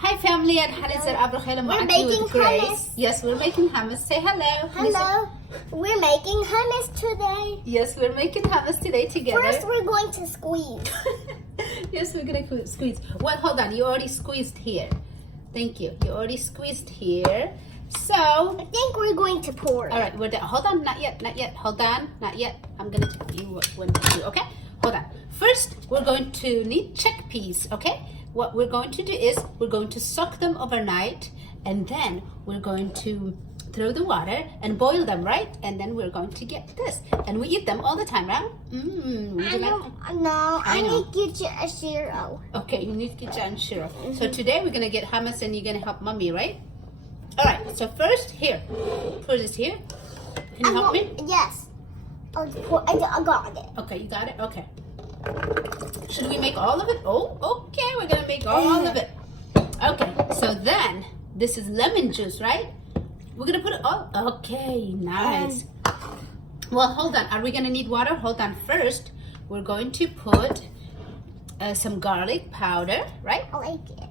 Hi family, and We're making hummus. Yes, we're making hummus. Say hello. Hello. We're making hummus today. Yes, we're making hummus today together. First, we're going to squeeze. Yes, we're gonna squeeze. Well, hold on. You already squeezed here. Thank you. You already squeezed here. So I think we're going to pour it. all right, we're done. Hold on, not yet, not yet. Hold on, not yet. I'm gonna tell you when to do. Okay, hold on. First, we're going to need chickpeas. Okay. What we're going to do is we're going to soak them overnight, and then we're going to throw the water and boil them, right? And then we're going to get this, and we eat them all the time, right? I need to get you a cereal. Okay, you need to get and shiro. So today we're gonna get hummus, and you're gonna help mommy, right? All right. So first, here, put this here. Can you help me? Yes. I got it. Okay, you got it. Okay. Should we make all of it? Oh, okay. We're gonna make all of it. Okay. So then, this is lemon juice, right? We're gonna put it all. Okay, nice. Well, hold on. Are we gonna need water? Hold on. First, we're going to put some garlic powder, right? I like it.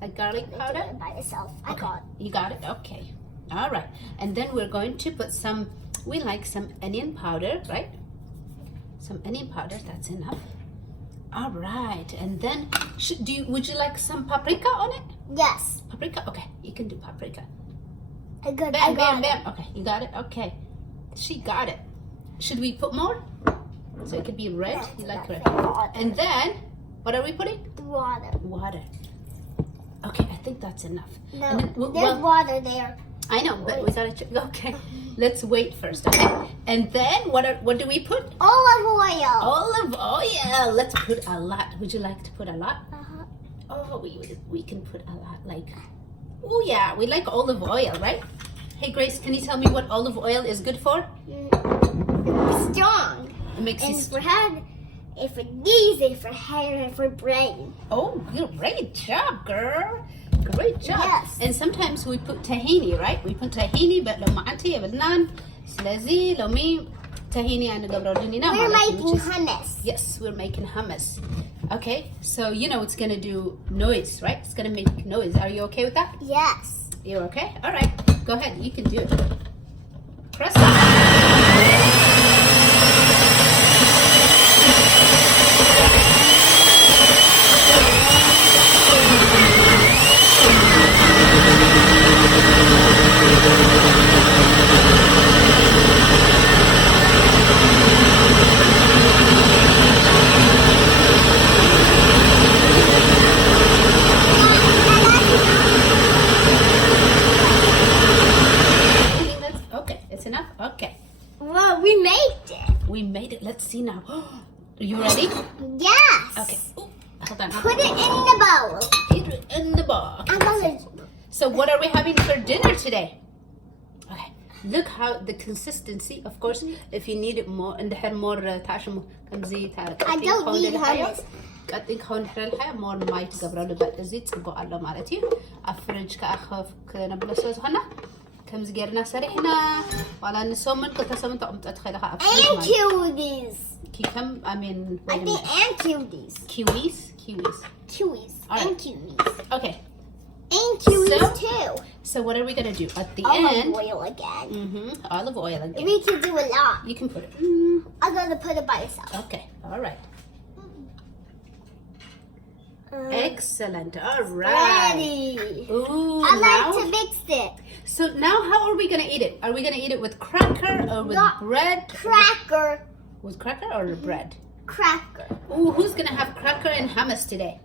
Like garlic powder. Do it by itself. I Okay. got it. You got it. Okay. All right. And then we're going to put some. We like some onion powder, right? Some onion powder. That's enough. All right. And then, would you like some paprika on it? Yes. Paprika. Okay. You can do paprika. I got Bam. it. Okay. You got it. Okay. She got it. Should we put more? So it could be red. Yes, You like red. water. And then, what are we putting? Water. Water. Okay. I think that's enough. No, And then, there's water there. I know, but we gotta check. Okay, let's wait first. Okay, and then what do we put? Olive oil. Olive oil. Let's put a lot. Would you like to put a lot? Oh, we can put a lot. Like, oh yeah, we like olive oil, right? Hey Grace, can you tell me what olive oil is good for? Strong. It makes you. And for head, and for knees, and for hair, and for brain. Oh, great job, girl. Great job. Yes. And sometimes we put tahini, right? We put tahini, but لو ما عندي بدنان سلازي لو مي tahini أنا قبل رجلنا. We're making hummus. Yes, we're making hummus. Okay, so you know it's gonna do noise, right? It's gonna make noise. Are you okay with that? Yes. You're okay? All right. Go ahead. You can do it. Press it. Okay, it's enough? Okay. Well, we made it. We made it. Let's see now. Are you ready? Yes. Okay. Ooh, hold on. Put it in the bowl. Put it in the bowl. Okay. So what are we having for dinner today? Okay. Look how the consistency. Of course, if you need it more, and the more تعشمو كم زيت. I don't need hummus. قد كون حرالها more ماي تقبروا لبعد زيت تبقى على مالتي. أفرج كأخف كنبلسوز هنا. كم زجرنا سريحنا ولا نسومن كتسومن تقوم تدخلها أفرج. And kiwis. كم I mean. I think and kiwis. Kiwis. Kiwis. All right. And kiwis. Okay. And kiwis too. So what are we gonna do at the Olive end? oil again. Olive oil again. We can do a lot. You can put it. I'm gonna put it by itself. Okay. All right. Excellent. All right. Ready. Ooh. I like now, to mix it. So now, how are we gonna eat it? Are we gonna eat it with cracker or with bread? Cracker. With cracker or bread? Cracker. Ooh, who's gonna have cracker and hummus today?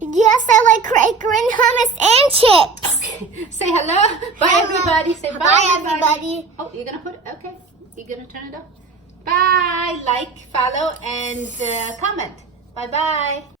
Yes, I like cracker and hummus and chips. Okay. Say hello. Bye, Hello. everybody. Say bye, Bye, everybody. Oh, you're gonna put it? Okay. You're gonna turn it off? Bye. Like, follow, and comment. Bye-bye.